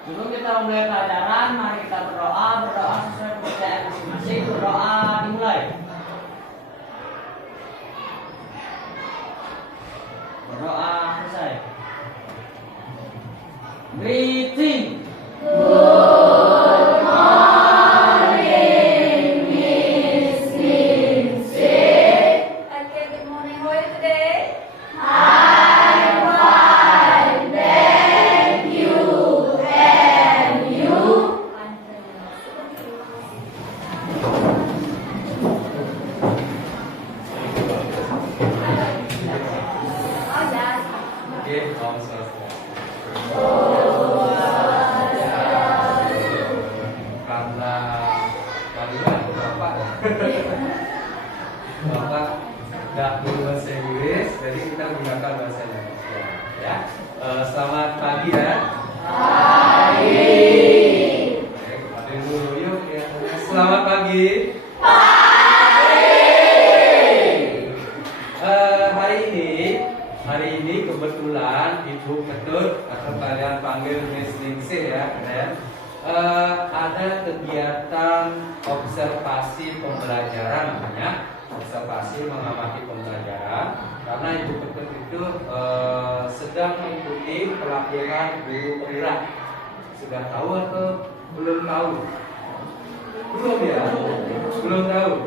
Sebelum kita memulai pelajaran, mari kita berdoa sesuai kepercayaan masing-masing. Berdoa dimulai. Berdoa selesai. Greeting. Good morning, Miss Lindsay. Okay, good morning. How are you today? I'm fine, thank you. And you? I'm very Oh, yes. Oke, Om Swastiastu. Karena panggilan Bapak Bapak nggak guru bahasa Inggris, jadi kita gunakan bahasa Indonesia. Ya, selamat pagi ya. Pagi. Baik, ada dulu yuk ya. Selamat pagi. Hari ini kebetulan Ibu Ketut atau kalian panggil Miss Lindsay ya, ada kegiatan observasi pembelajaran namanya, observasi mengamati pembelajaran. Karena Ibu Ketut itu sedang mengikuti pelatihan guru penggerak. Sudah tahu atau belum tahu? Belum ya? Belum tahu.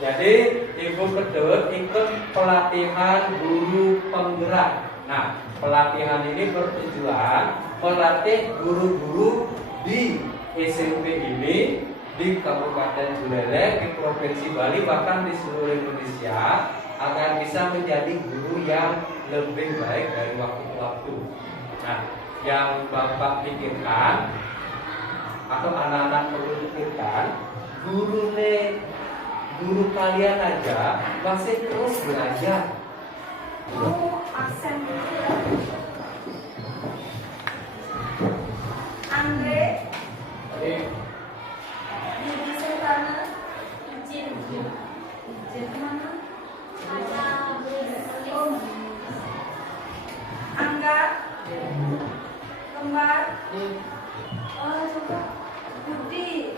Jadi Ibu Ketut ikut pelatihan guru penggerak. Nah, pelatihan ini bertujuan melatih guru-guru di SMP ini, di Kabupaten Buleleng, di Provinsi Bali, bahkan di seluruh Indonesia, agar bisa menjadi guru yang lebih baik dari waktu ke waktu. Nah, yang Bapak pikirkan atau anak-anak perlu pikirkan, guru kalian aja masih terus belajar. Oh, aksen gitu ya. Andre, di sana, izin mana? Angga, Kembar, coba Budi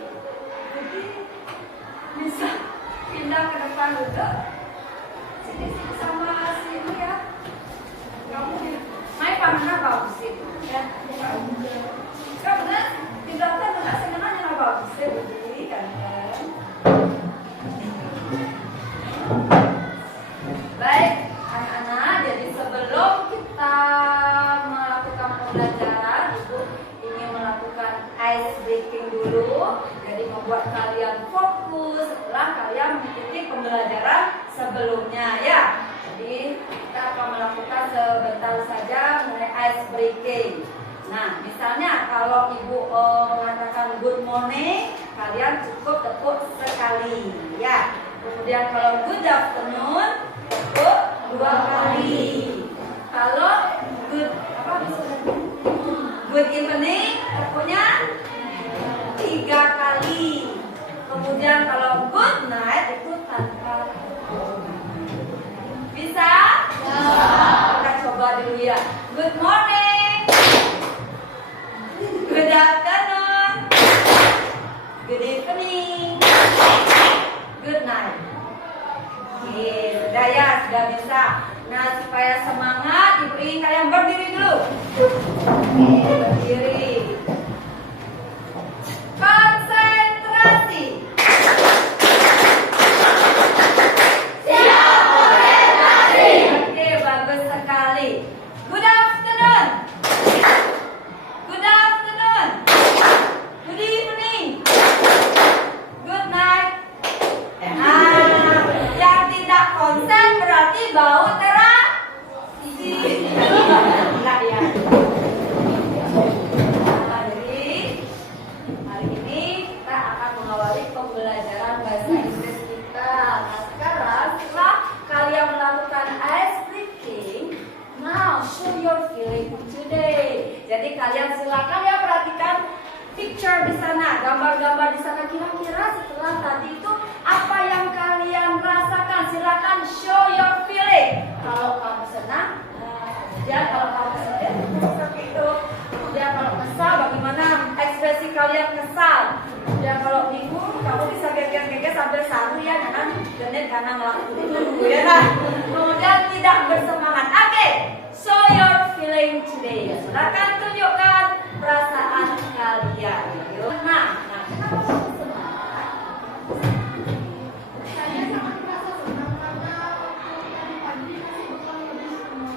bisa pindah ke depan dulu. Sini sama sini ya. Kamu main panah bagus sih, ya. Kamu benar di belakang benar senangnya bagus sih, Budi kan. Baik, anak-anak. Jadi sebelum kita melakukan pembelajaran, Ibu ingin melakukan ice breaking dulu. Jadi membuat kalian fokus setelah kalian mengikuti pembelajaran sebelumnya ya. Jadi kita akan melakukan sebentar saja mengenai ice breaking. Nah, misalnya kalau Ibu mengatakan good morning, kalian cukup tepuk sekali ya. Kemudian kalau good afternoon, tepuk 2 kali. Kalau good evening, tepuknya 3 kali. Kemudian kalau good night itu tanpa tepuk. Bisa? Kita coba dulu ya. Good morning, good afternoon, good evening, good night. Oke, sudah ya, sudah bisa. Nah, supaya semangat, Ibu ingin kalian berdiri dulu. Oke, berdiri. Konsentrasi. Siap konsentrasi. Oke, bagus sekali. Good afternoon. Good afternoon. Good evening. Good night. Yang tidak konsen berarti bau terasi. Enggak ya. Jadi hari ini kita akan mengawali pembelajaran bahasa Inggris kita. Nah, sekarang setelah kalian melakukan ice breaking, now show your feeling today. Jadi kalian silakan ya perhatikan picture di sana, gambar-gambar di sana. Kira-kira setelah tadi itu apa yang kalian rasakan? Silakan show your feeling. Kalau kamu senang, kemudian kalau kamu sedih, sambil saru ya, karena genit karena ngelakuin dulu ya nah. Kemudian tidak bersemangat. Oke, show your feeling today. Silakan tunjukkan perasaan kalian. Yuk. Nah, kenapa kamu semangat? Saya sangat merasa senang karena tadi pagi kasih bekal lebih semua.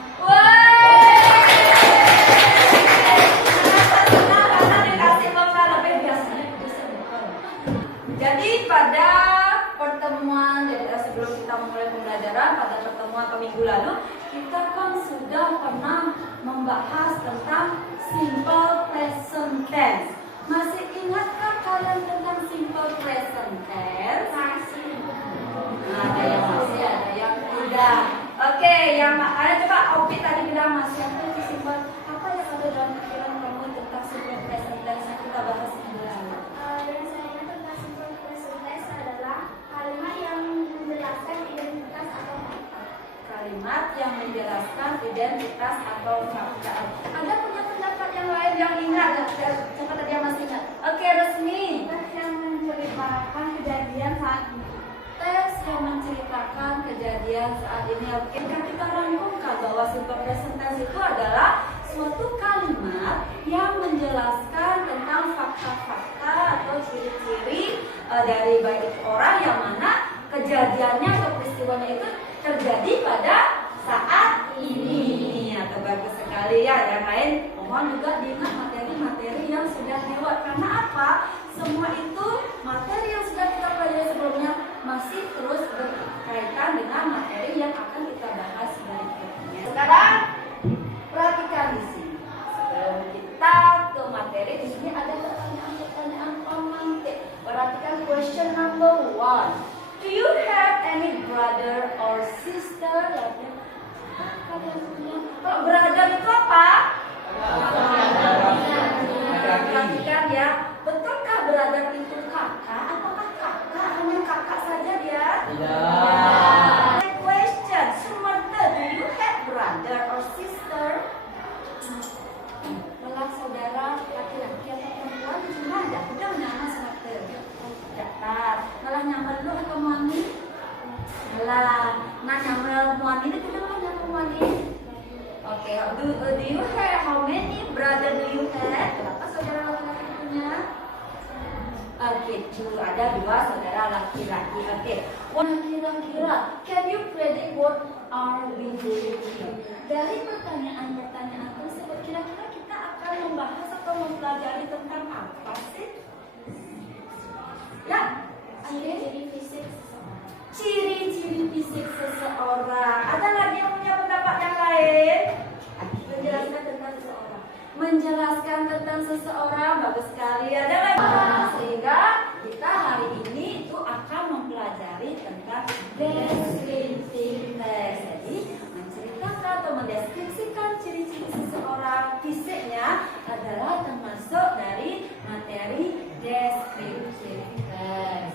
Senang karena dikasih bekal lebih biasanya dikasih bekal. Jadi pada pertemuan, sebelum kita memulai pembelajaran pada pertemuan minggu lalu, kita kan sudah pernah membahas tentang simple present tense. Masih ingatkah kalian tentang simple present tense? Masih. Ada yang masih, ada yang tidak. Oke, yang ada coba Opi tadi bilang masih apa simple. Apa yang ada dalam pikiran kamu tentang simple present tense yang kita bahas minggu lalu? Yang saya ingat tentang simple present tense adalah kalimat yang menjelaskan identitas atau fakta. Kalimat yang menjelaskan identitas atau fakta. Ada punya pendapat yang lain yang ingat? Siapa tadi yang masih ingat? Oke, Resmi. Tes yang menceritakan kejadian saat ini. Tes yang menceritakan kejadian saat ini. Oke, kan kita rangkumkan bahwa simple present tense itu adalah suatu kalimat yang menjelaskan tentang fakta-fakta atau ciri-ciri dari baik orang yang mana kejadiannya atau peristiwanya itu terjadi pada saat ini. Atau bagus sekali ya. Yang lain mohon juga diingat materi-materi yang sudah lewat. Karena apa? Semua itu materi yang sudah kita pelajari sebelumnya masih terus berkaitan dengan materi yang akan kita bahas berikutnya. Sekarang perhatikan di sini. Sebelum kita ke materi, di sini ada pertanyaan-pertanyaan pemantik. Perhatikan question number 1. Do you have any brother or sister? Kalian punya? Kalau brother itu apa? Perhatikan ya. Betulkah brother itu kakak? Apakah kakak hanya kakak saja dia? Tidak. Question. Sumerte, do you have brother or sister? Belah saudara laki-laki atau perempuan cuma ada. Udah nama Sumerte. Dapat. Malah nyaman lu atau mami? Malah. Nah nyaman mami itu tidak nyaman mami. Oke. Do you have how many brother do you have? Berapa saudara laki-laki punya? Oke, ada 2 saudara laki-laki. Oke. Kira-kira, can you predict what are we doing here? Dari pertanyaan-pertanyaan tersebut, kira-kira kita akan membahas atau mempelajari tentang apa sih? Ya, Ciri-ciri fisik seseorang. ciri-ciri fisik seseorang. Ada lagi yang punya pendapat yang lain? Menjelaskan tentang seseorang. Menjelaskan tentang seseorang, bagus sekali. Ada lagi? Sehingga kita hari ini itu akan mempelajari tentang descriptive test. Jadi menceritakan atau mendeskripsikan ciri-ciri seseorang fisiknya adalah termasuk dari materi descriptive test.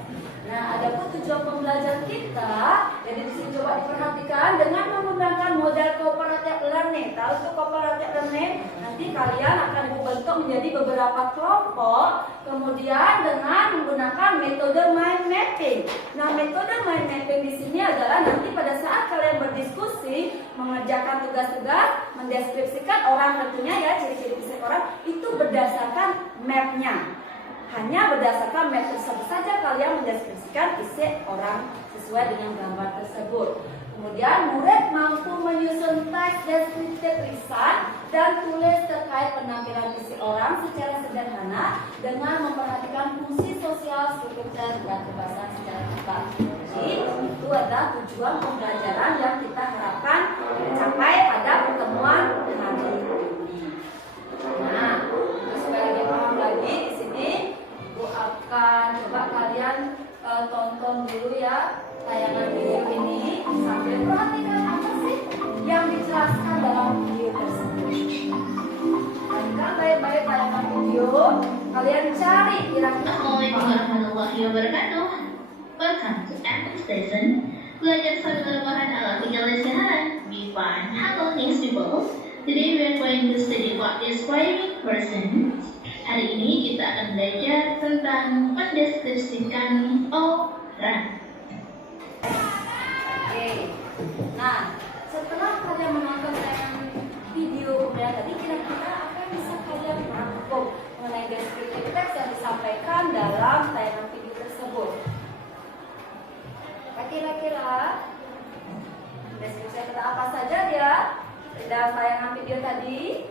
Nah, ada pun tujuan pembelajaran kita. Jadi di sini coba diperhatikan dengan menggunakan model cooperative learning. Tahu itu cooperative learning? Nanti kalian akan dibentuk menjadi beberapa kelompok. Kemudian dengan menggunakan metode mind mapping. Nah, metode mind mapping di sini adalah nanti pada saat kalian berdiskusi, mengerjakan tugas-tugas, mendeskripsikan orang tentunya ya ciri-ciri fisik orang itu berdasarkan mapnya. Hanya berdasarkan map tersebut saja kalian mendeskripsikan fisik orang sesuai dengan gambar tersebut. Kemudian murid mampu menyusun teks deskriptif lisan dan tulis terkait penampilan fisik orang secara sederhana dengan memperhatikan fungsi sosial, struktur dan kebebasan secara cepat. Jadi itu adalah tujuan pembelajaran yang kita harapkan capai pada pertemuan hari ini. Nah, supaya lebih paham lagi di sini Ibu akan coba kalian tonton dulu ya tayangan video ini sambil perhatikan apa sih yang dijelaskan dalam video tersebut. Perhatikan baik-baik tayangan video, kalian cari kira-kira. Assalamualaikum warahmatullahi wabarakatuh. Welcome to Apple Station. Belajar sambil bahan ala penjelasan sehat. Be fun, hello next people. Today we are going to study what describing person. Hari ini kita akan belajar tentang mendeskripsikan Run. Oke. Nah, setelah kalian menonton tayangan video yang tadi, kira-kira apa yang bisa kalian rangkum mengenai deskriptif teks yang disampaikan dalam tayangan video tersebut? Kira-kira deskripsi kata apa saja dia dalam tayangan video tadi?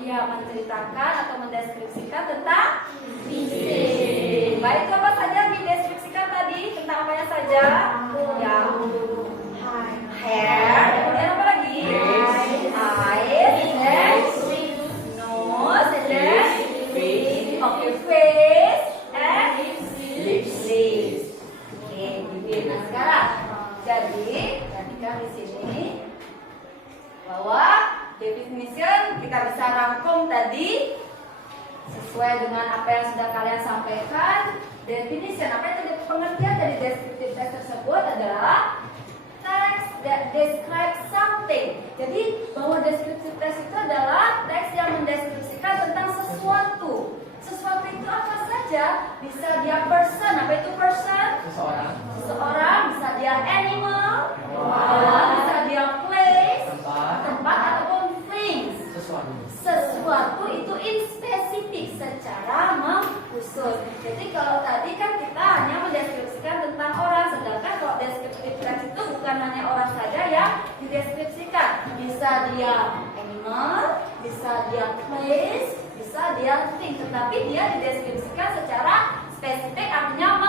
Dia menceritakan atau mendeskripsikan tentang fisik. Baik, apa saja yang dideskripsikan tadi? Tentang apanya saja? Ya, hair, kemudian apa lagi? Eyes, nose, okay, face, and lips. Oke, bibir. Nah, sekarang jadi perhatikan di sini bahwa definition kita bisa rangkum tadi sesuai dengan apa yang sudah kalian sampaikan. Definition, apa itu pengertian dari descriptive text tersebut adalah text that describes something. Jadi bahwa descriptive text itu adalah teks yang mendeskripsikan tentang sesuatu. Sesuatu itu apa saja? Bisa dia person, apa itu person? Seseorang, bisa dia animal, bisa dia place, tempat ataupun things. Sesuatu itu in spesifik, secara mengkhusus. Jadi kalau tadi kan kita hanya mendeskripsikan tentang orang, sedangkan kalau descriptive text itu bukan hanya orang saja yang dideskripsikan. Bisa dia animal, bisa dia place, bisa dia thing, tetapi dia dideskripsikan secara spesifik, artinya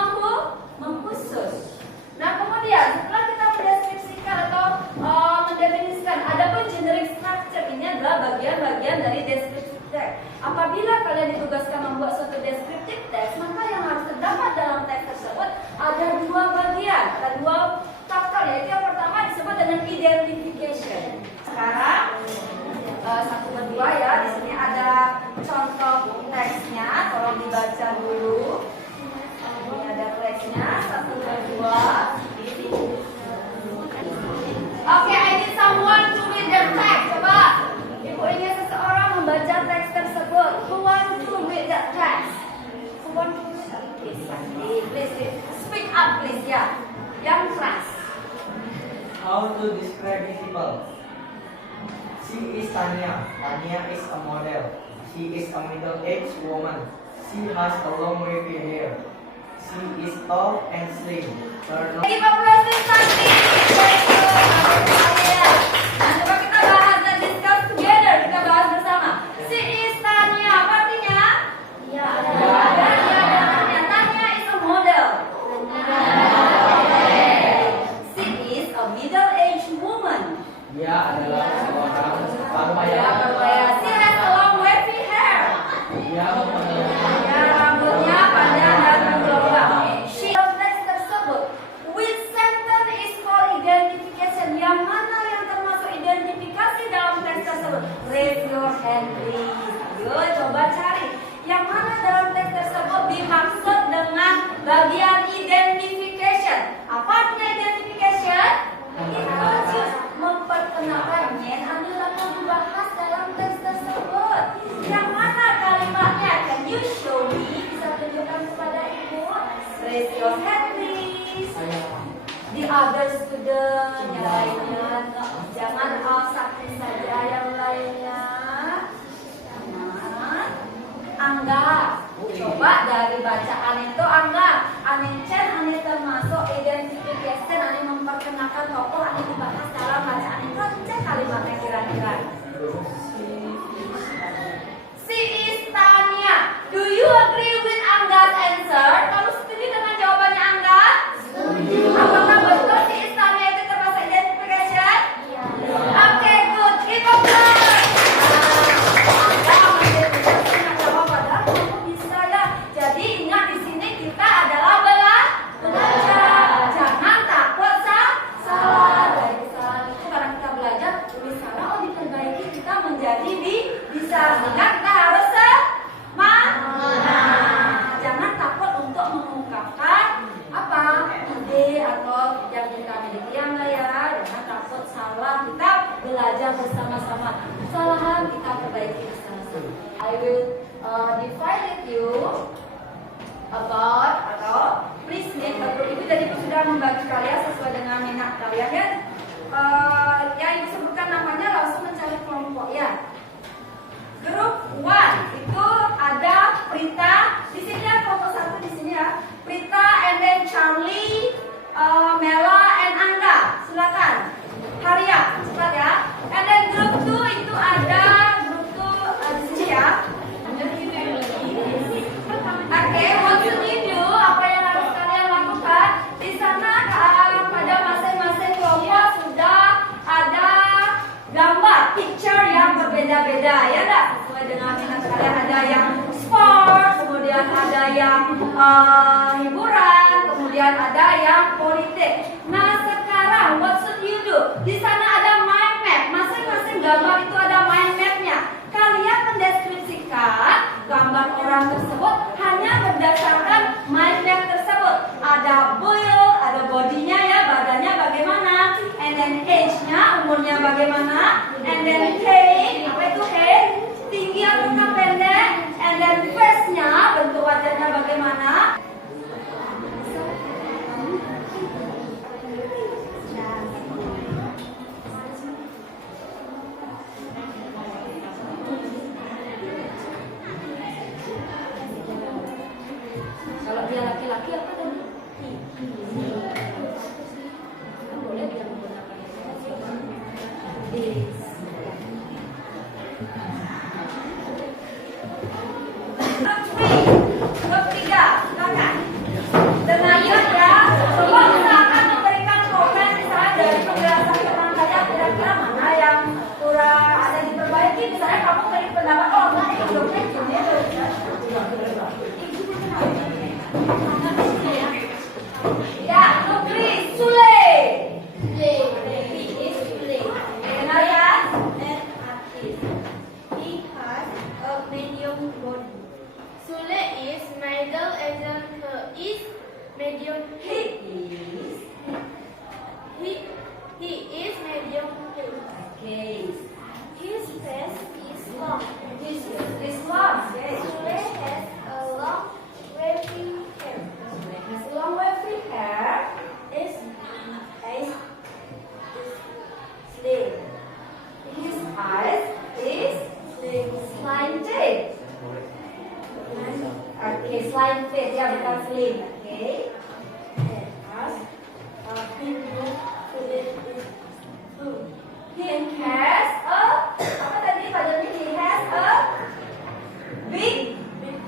mengkhusus. Nah, kemudian setelah kita mendeskripsikan atau mendefinisikan, ada pun generic structure, ini adalah bagian-bagian dari descriptive text. Apabila kalian ditugaskan membuat suatu descriptive text, maka yang harus terdapat dalam teks tersebut ada dua bagian, ada dua faktor, yaitu yang pertama disebut dengan identification. Sekarang satu berdua ya, di sini ada contoh teksnya, tolong dibaca dulu. Ini ada teksnya, satu berdua. Oke, I need someone to read the text. Coba, ibu ingin seseorang membaca teks tersebut. Who want to read the text? Who want to read? Please, speak up, please ya. Yang keras. How to describe people? She is Tanya. Tanya is a model. She is a middle-aged woman. She has a long wavy hair. She is tall and slim. Her nose. Give applause to Santi. Nah, coba kita bahas dan discuss together. Kita bahas bersama. She is Tanya. Apa artinya? Ya. Tanya is a model. She is a middle-aged woman. Dia adalah seorang Ya, berbahaya. She has a long wavy hair. Dia mempunyai Ya, rambutnya panjang dan menggelombang. She teks tersebut. Which sentence is called identification? Yang mana yang termasuk identifikasi dalam teks tersebut? Raise your hand, please. Ayo, coba cari. Yang mana dalam teks tersebut dimaksud dengan bagian identification? Apa artinya identification? Introduce, memperkenalkan. Yang akan dibahas dalam teks tersebut. Yang mana kalimatnya? Can you show me? Bisa tunjukkan kepada ibu. Raise your hand, please. The other student, yang lainnya. Jangan Sakti saja, yang lainnya. Jangan. Anggap. Coba dari bacaan itu anggap. Ani Chen, Ani termasuk identification, Ani memperkenalkan tokoh, Ani dibahas dalam bacaan itu. Cek kalimatnya kira-kira. She is Tanya. Do you agree with Angga's answer? Kamu setuju dengan jawabannya Angga? Apakah betul she is Tanya itu termasuk identification? Oke, good. Give applause. Jawab padahal kamu bisa ya. Jadi ingat di sini kita adalah belajar. Jangan takut salah. Dari kesalahan itu karena kita belajar, tulis salah, diperbaiki, kita menjadi bisa. Sehingga kita harus semangat. Jangan takut untuk mengungkapkan apa ide atau yang kita miliki, yang ya. Jangan takut salah. Kita belajar bersama-sama. Kesalahan kita perbaiki bersama-sama. I will define with you about atau please make a kalian sesuai dengan minat kalian ya. Yang disebutkan namanya langsung mencari kelompok ya. Grup 1 itu ada Prita. Di sini ya kelompok 1 di sini ya. Prita and then Charlie, Mela and Angga. Silakan. Haria, cepat ya. And then grup 2 itu ada grup 2 di sini ya. Oke, what should you do? Apa yang harus kalian lakukan? Di sana pada masing-masing kelompok sudah ada gambar, picture yang berbeda-beda ya enggak? Sesuai dengan minat kalian, ada yang sport, kemudian ada yang hiburan, kemudian ada yang politik. Nah sekarang what should you do? Di sana ada mind map, masing-masing gambar itu ada mind mapnya. Kalian mendeskripsikan gambar orang tersebut hanya berdasarkan mind map tersebut. Ada build, ada bodinya ya, badannya bagaimana, and then age-nya, umurnya bagaimana, and then height, apa itu height, tinggi atau pendek, and then face-nya, bentuk wajahnya bagaimana. Kalau dia laki-laki apa tadi? Boleh dia menggunakan this. Grup 3, silakan. Dengarkan ya. Semua kita akan memberikan komen misalnya dari penjelasan teman kalian kira-kira mana yang kurang ada diperbaiki. Misalnya kamu beri pendapat, oh enggak ini grupnya gini loh. Ya, Nukri, Sule. Dengar ya. He has a medium body. Sule is middle aged. Is medium. He is medium. Okay. His face is long. This one. Okay. Sule has a long wavy hair. Has long wavy hair. Is Slim. His eyes is slanted. Okay, slanted ya, bukan slim. Okay. has a big nose. Sule is blue. He has a apa tadi padanya? He has a big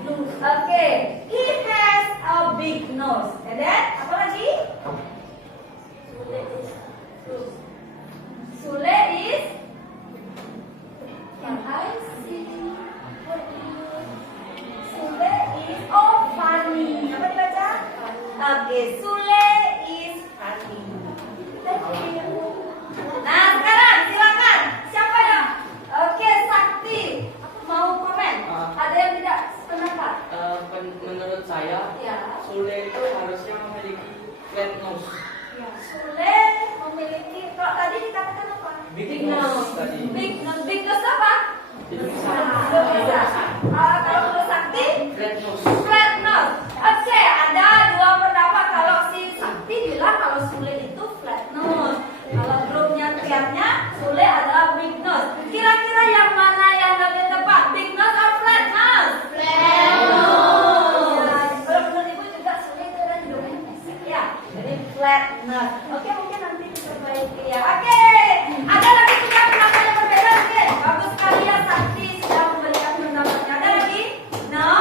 Nose. okay. He has a big nose. And then apa lagi? Sule is blue. Sule is Can I see what you Sule is funny. Apa dibaca? Okay, Sule is funny. Thank you. Nah sekarang silakan. Siapa yang? Oke, Sakti mau komen. Ada yang tidak pendapat? Menurut saya, Ya. Sule itu harusnya memiliki flat nose. Ya, Sule memiliki. Kalau tadi dikatakan apa? Big nose tadi. Big nose apa? Tidak bisa. Belum bisa. Kalau menurut Sakti? Flat nose. Flat nose. Oke, ada dua pendapat. Kalau si Sakti bilang kalau Sule itu flat nose. Kalau grupnya triatnya Sule adalah big nose. Kira-kira yang mana yang lebih tepat? Big nose atau flat nose? Flat nose. Ya, kalau menurut ibu juga Sule itu kan hidungnya pesek ya. Jadi flat nose. Oke, mungkin nanti diperbaiki ya. Oke, ada lagi juga pendapat yang berbeda. Oke, bagus sekali ya Sakti sudah memberikan pendapatnya. Ada lagi? No?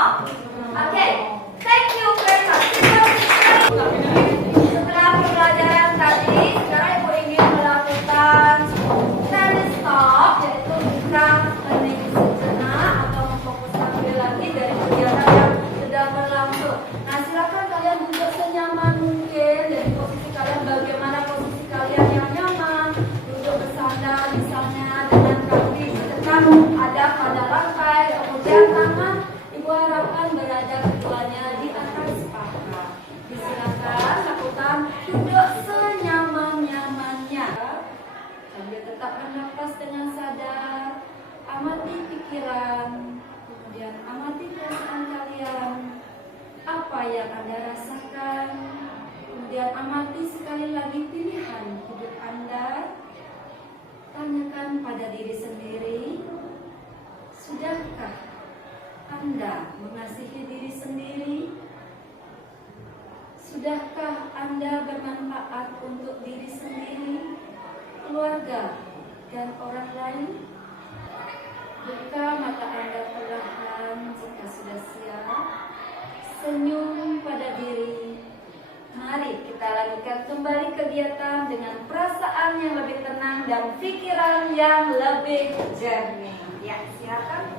Oke, thank you very much. Setelah pembelajaran tadi, sekarang ibu ingin melakukan training stop, yaitu kita hening sejenak atau memfokuskan diri lagi dari kegiatan yang sedang berlangsung. Nah, silakan kalian duduk senyaman mungkin dari posisi kalian, bagaimana posisi kalian yang nyaman, duduk bersandar misalnya dengan kaki ditekan ada pada lantai, kemudian tangan ibu harapkan berada keduanya di atas paha. Silakan lakukan duduk senyaman-nyamannya sambil tetap bernafas dengan sadar. Amati pikiran, kemudian amati perasaan kalian. Apa yang Anda rasakan, kemudian Kemudian amati sekali lagi pilihan hidup Anda. Tanyakan pada diri sendiri, sudahkah Anda mengasihi diri sendiri? Sudahkah Anda bermanfaat untuk diri sendiri, keluarga, dan orang lain? Buka mata Anda perlahan jika sudah siap. Senyum pada diri. Mari kita lanjutkan kembali kegiatan dengan perasaan yang lebih tenang dan pikiran yang lebih jernih. Ya, silakan.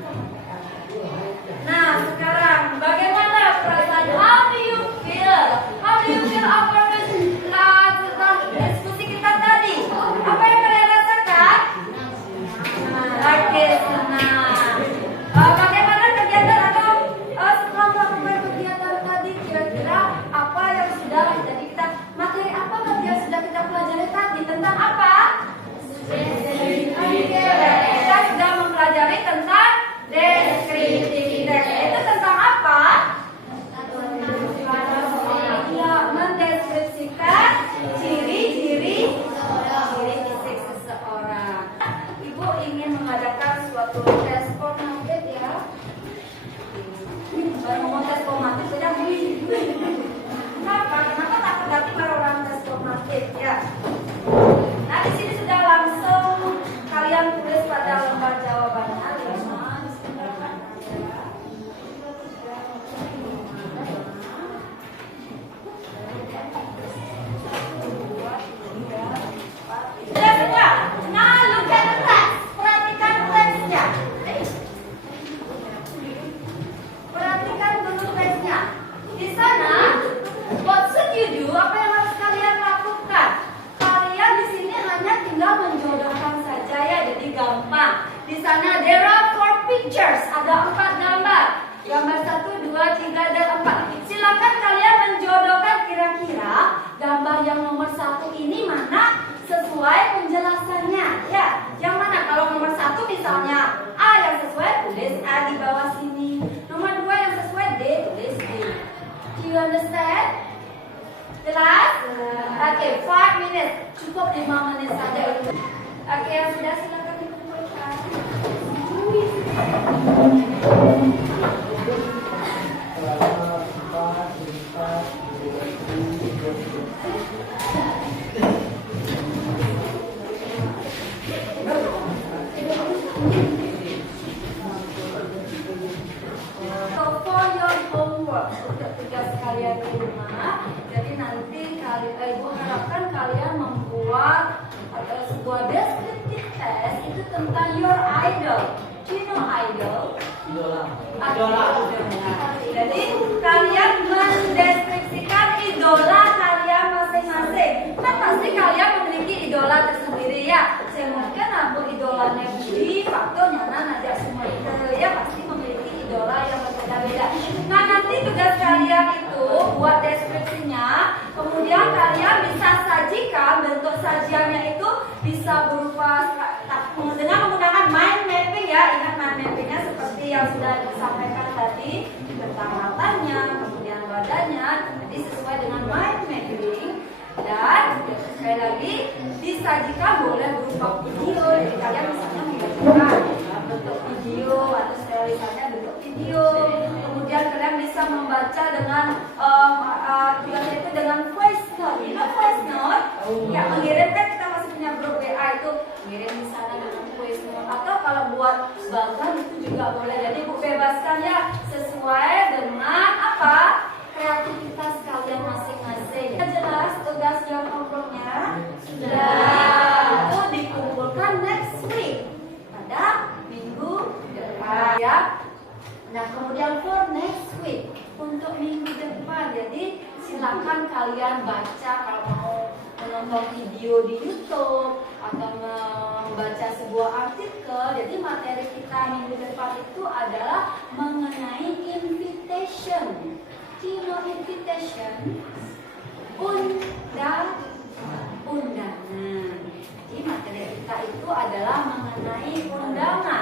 Nah, sekarang bagaimana perasaan? How do you feel? How do you feel after diskusi kita tadi? Apa yang kalian rasakan? Oke, senang. Bagaimana kegiatan atau setelah melakukan kegiatan tadi, kira-kira apa yang sudah jadi kita materi apa yang sudah kita pelajari tadi tentang apa? Kita sudah mempelajari tentang deskriptivitas. Itu tentang apa? Ya, mendeskripsikan ciri-ciri fisik seseorang. Ibu ingin mengadakan suatu tes formatif ya. Baru mau tes formatif sudah Kenapa takut nanti kalau orang tes formatif ya? Nah di sini sudah langsung kalian tulis pada lembar jawabannya. Sudah semua? Nah, look at the text. Perhatikan teksnya. Perhatikan dulu teksnya. Di sana, what should you do? Apa yang harus kalian lakukan? Kalian di sini hanya tinggal menjodohkan saja ya, jadi gampang. Di sana there are 4 pictures, ada 4 gambar. Gambar 1, 2, 3, dan 4. Silakan kalian menjodohkan kira-kira gambar yang nomor 1 ini mana sesuai penjelasannya ya. Yang mana? Kalau nomor 1 misalnya A yang sesuai, tulis A di bawah sini. Nomor 2 yang sesuai D, tulis D. Do you understand? Jelas? Oke, 5 minutes. Cukup 5 menit saja. Oke, yang sudah silakan dikumpulkan. So for your homework untuk tugas kalian di rumah, jadi nanti ibu harapkan kalian membuat sebuah descriptive test itu tentang your idol. Do you know idol? Idola. Jadi kalian mendeskripsikan idola kalian masing-masing. Kan pasti kalian memiliki idola tersendiri ya. Saya mungkin aku idolanya Budi, faktornya Nadia semua itu ya pasti memiliki idola yang berbeda-beda. Nah nanti tugas kalian itu buat deskripsinya, kemudian kalian bisa sajikan, bentuk sajiannya itu bisa berupa dengan menggunakan mind mapping ya. Ingat mind mappingnya seperti yang sudah disampaikan tadi tentang matanya, kemudian badannya, jadi sesuai dengan mind mapping. Dan sekali lagi disajikan boleh berupa video, jadi kalian misalnya menggunakan bentuk video atau sterilisasinya bentuk video. Kemudian kalian bisa membaca dengan itu dengan voice note. You know voice note? Ya, mengirimkan, kita masih punya grup WA itu mengirim di sana dengan voice note. Atau kalau buat bangga itu juga boleh. Jadi bu bebaskan ya sesuai dengan apa? Kreativitas kalian masing-masing. Jelas tugas dan homeworknya sudah itu dikumpulkan next week pada minggu depan ya. Nah kemudian for next week untuk minggu depan, jadi silakan kalian baca kalau mau menonton video di YouTube atau membaca sebuah artikel. Jadi materi kita minggu depan itu adalah mengenai invitation. Do you know invitation? Undangan. Jadi materi kita itu adalah mengenai undangan.